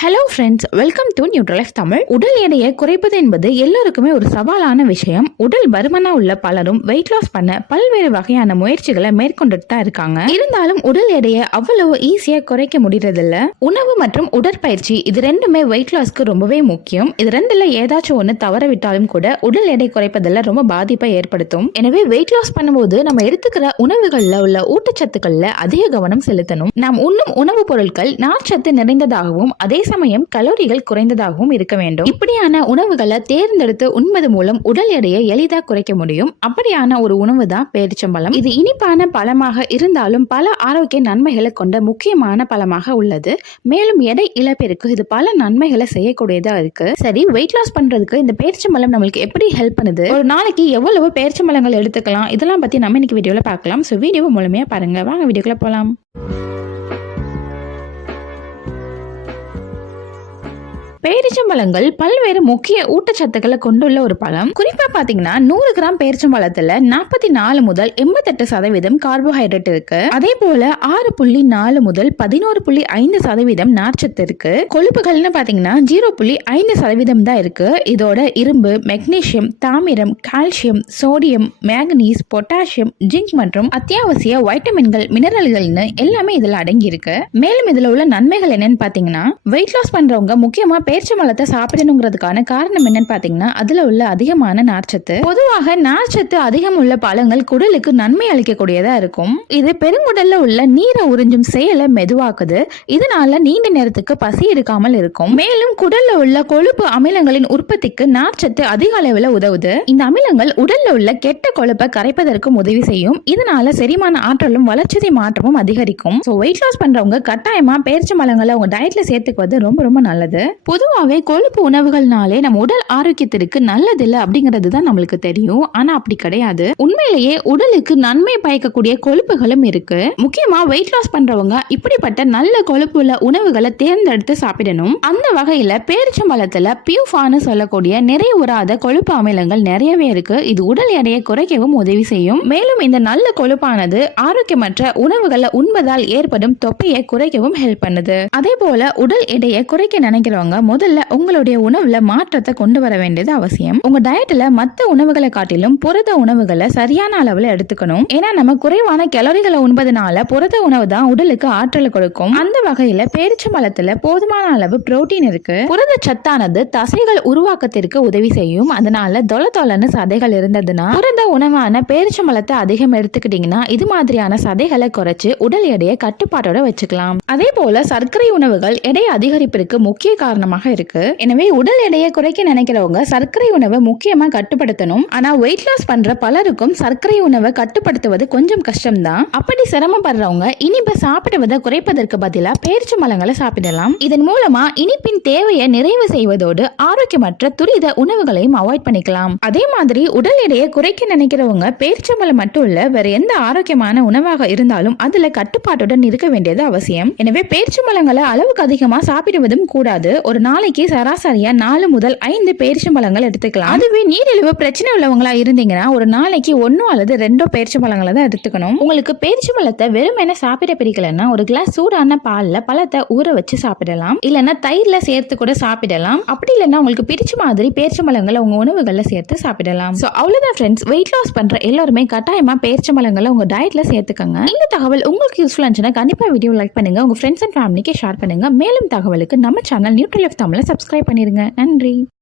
Hello friends, welcome to Nutralife Tamil. உடல் எடையை குறைப்பது என்பது எல்லோருக்குமே ஒரு சவாலான விஷயம். உடல் பருமனா உள்ள பலரும் வெயிட் லாஸ் பண்ண பல்வேறு வகையான முயற்சிகளை மேற்கொண்டுட்டு தான் இருக்காங்க. இருந்தாலும் உடல் எடையை அவ்வளவு ஈஸியா குறைக்க முடியறதில்ல. உணவு மற்றும் உடற்பயிற்சி இது ரெண்டுமே வெயிட் லாஸ்க்கு ரொம்பவே முக்கியம். இது ரெண்டுல ஏதாச்சும் ஒண்ணு தவற விட்டாலும் கூட உடல் எடை குறைப்பதில் ரொம்ப பாதிப்பை ஏற்படுத்தும். எனவே வெயிட் லாஸ் பண்ணும்போது நம்ம எடுத்துக்கிற உணவுகள்ல உள்ள ஊட்டச்சத்துக்கள்ல அதிக கவனம் செலுத்தணும். நாம் உண்ணும் உணவுப் பொருட்கள் நார்ச்சத்து நிறைந்ததாகவும் அதே சமயம் கலோரிகள் குறைந்ததாகவும் இருக்க வேண்டும். இப்படியான உணவுகளை தேர்ந்தெடுத்து உண்பது மூலம் உடல் எடையை எளிதாக குறைக்க முடியும். அப்படியான ஒரு உணவு தான் பேரிச்சம்பழம். இது இனிப்பான பழமாக இருந்தாலும் பல ஆரோக்கிய நன்மைகளை கொண்ட முக்கியமான பழமாக உள்ளது. மேலும் எடை இழப்பிற்கு இது பல நன்மைகளை செய்யக்கூடியதா இருக்கு. சரி, வெயிட் லாஸ் பண்றதுக்கு இந்த பேரிச்சம்பழம் நம்மளுக்கு எப்படி ஹெல்ப் பண்ணுது, ஒரு நாளைக்கு எவ்வளவு பேரிச்சம்பழங்கள் எடுத்துக்கலாம், இதெல்லாம் பத்தி நம்ம இன்னைக்கு வீடியோல பார்க்கலாம். சோ வீடியோ முழுமையா பாருங்க. வாங்க வீடியோக்குள்ள போலாம். பேரிச்சம்பழங்கள் பல்வேறு முக்கிய ஊட்டச்சத்துக்களை கொண்டுள்ள ஒரு பழம். குறிப்பா பாத்தீங்கன்னா 100 கிராம் பேரிச்சம்பழத்துல 44 முதல் 88% கார்போஹைட்ரேட் இருக்கு. அதே போல 6.4 முதல் 11.5% நார்ச்சத்து இருக்கு. கொழுப்புகள்னு பாத்தீங்கன்னா 0.5% தான் இருக்கு. இதோட இரும்பு, மெக்னீசியம், தாமிரம், calcium, sodium, manganese, potassium, zinc மற்றும் அத்தியாவசிய வைட்டமின்கள், மினரல்கள்னு எல்லாமே இதுல அடங்கி இருக்கு. மேலும் இதுல உள்ள நன்மைகள் என்னன்னு பாத்தீங்கன்னா, வெயிட் லாஸ் பண்றவங்க முக்கியமா பேரிச்சம்பழத்தை சாப்பிடணுங்கிறதுக்கான காரணம் என்னன்னு பாத்தீங்கன்னா, அதுல உள்ள அதிகமான நார்ச்சத்து. பொதுவாக நார்ச்சத்து அதிகம் உள்ள பழங்கள் குடலுக்கு நன்மை அளிக்கக்கூடியதா இருக்கும். இது பெருங்குடல்ல உள்ள நீரை உறிஞ்சும் செயலை மெதுவாக்குது. இதனால நீண்ட நேரத்துக்கு பசி எடுக்காமல் இருக்கும். மேலும் குடல்ல உள்ள கொழுப்பு அமிலங்களின் உற்பத்திக்கு நார்ச்சத்து அதிக அளவில் உதவுது. இந்த அமிலங்கள் உடல்ல உள்ள கெட்ட கொழுப்பை கரைப்பதற்கும் உதவி செய்யும். இதனால செரிமான ஆற்றலும் வளர்ச்சிதை மாற்றமும் அதிகரிக்கும். வெயிட் லாஸ் பண்றவங்க கட்டாயமா பேரிச்சம்பழங்களை உங்க டயட்ல சேர்த்துக்குவது ரொம்ப ரொம்ப நல்லது. பொதுவாகவே கொழுப்பு உணவுகள்னாலே நம்ம உடல் ஆரோக்கியத்திற்கு நல்லதில்லை அப்படிங்கிறது தான் நம்மளுக்கு தெரியும். ஆனா அப்படி கிடையாது. உண்மையிலேயே உடலுக்கு நன்மை பயக்கக்கூடிய கொழுப்புகளும் இருக்கு. முக்கியமா வெயிட் லாஸ் பண்றவங்க இப்படிப்பட்ட நல்ல கொழுப்பு உள்ள உணவுகளை தேர்ந்தெடுத்து சாப்பிடணும். அந்த வகையில பேரிச்சம்பழத்துல பியூஃபான்னு சொல்லக்கூடிய நிறைவுறாத கொழுப்பு அமிலங்கள் நிறையவே இருக்கு. இது உடல் எடையை குறைக்கவும் உதவி செய்யும். மேலும் இந்த நல்ல கொழுப்பானது ஆரோக்கியமற்ற உணவுகளை உண்பதால் ஏற்படும் தொப்பையை குறைக்கவும் ஹெல்ப் பண்ணுது. அதே போல உடல் எடையை குறைக்க நினைக்கிறவங்க முதல்ல உங்களுடைய உணவுல மாற்றத்தை கொண்டு வர வேண்டியது அவசியம். உங்க டயட்ல மற்ற உணவுகளை காட்டிலும் புரத உணவுகளை சரியான அளவுல எடுத்துக்கணும். ஏன்னா நம்ம குறைவான கலோரிகளை உண்பதனால புரத உணவு தான் உடலுக்கு ஆற்றல் கொடுக்கும். அந்த வகையில பேரிச்சம்பழத்துல போதுமான அளவு புரோட்டீன் இருக்கு. புரத சத்தானது தசைகள் உருவாக்கத்திற்கு உதவி செய்யும். அதனால தொலைன்னு சதைகள் இருந்ததுன்னா புரத உணவான பேரிச்சம்பழத்தை அதிகம் எடுத்துக்கிட்டீங்கன்னா இது மாதிரியான சதைகளை குறைச்சு உடல் எடையை கட்டுப்பாட்டோட வச்சுக்கலாம். அதே போல சர்க்கரை உணவுகள் எடை அதிகரிப்பிற்கு முக்கிய காரணமாக இருக்கு. எனவே உடல் எடையை குறைக்க நினைக்கிறவங்க சர்க்கரை உணவை முக்கியமா கட்டுப்படுத்தணும். ஆனா வெயிட் லாஸ் பண்ற பலருக்கும் சர்க்கரை உணவை கட்டுப்படுத்துவது கொஞ்சம் கஷ்டம் தான். அப்படி சிரமப்படுறவங்க இனிப்பை சாப்பிடுவதை குறைப்பதற்கு பதிலா பேரிச்சம்பழங்களை சாப்பிடலாம். இதன் மூலமா இனிப்பின் தேவையை நிறைவு செய்வதோடு ஆரோக்கியமற்ற துரித உணவுகளையும் அவாய்ட் பண்ணிக்கலாம். அதே மாதிரி உடல் எடையை குறைக்க நினைக்கிறவங்க பேரிச்சம்பழம் மட்டும் இல்ல, வேற எந்த ஆரோக்கியமான உணவாக இருந்தாலும் அதுல கட்டுப்பாட்டுடன் இருக்க வேண்டியது அவசியம். எனவே பேரிச்சம்பழங்களை அளவுக்கு அதிகமா சாப்பிடுவதும் கூடாது. ஒரு நாளைக்கு சராசரியா 4 முதல் 5 பேரிச்சம்பழங்கள் எடுத்துக்கலாம். அதுவே நீரிழிவு பிரச்சனை உள்ளவங்களா இருந்தீங்கன்னா ஒரு நாளைக்கு 1 அல்லது 2 பேரிச்சம்பழங்களை தான் எடுத்துக்கணும். உங்களுக்கு பேரிச்சம்பழத்தை வெறுமனே சாப்பிட பிடிக்கலன்னா ஒரு கிளாஸ் சூடான பால்ல பழத்தை ஊற வச்சு சாப்பிடலாம். இல்லைன்னா தயிர்ல சேர்த்து கூட சாப்பிடலாம். அப்படி இல்லைன்னா உங்களுக்கு பிடிச்ச மாதிரி பேரிச்சம்பழங்களை உங்க உணவுகள்ல சேர்த்து சாப்பிடலாம். சோ அவ்வளவுதான் ஃப்ரெண்ட்ஸ். வெயிட் லாஸ் பண்ற எல்லாருமே கட்டாயமா பேரிச்சம்பழங்களை உங்க டயட்ல சேர்த்துக்கங்க. இந்த தகவல் உங்களுக்கு யூஸ்ஃபுல்லா இருந்துச்சுன்னா கண்டிப்பா வீடியோ லைக் பண்ணுங்க, உங்க ஃப்ரெண்ட்ஸ் அண்ட் ஃபேமிலிக்கு ஷேர் பண்ணுங்க. மேலும் தகவலுக்கு நம்ம சேனல் நியூட்ரலைஃப் தமிழை சப்ஸ்கிரைப் பண்ணிருங்க. நன்றி.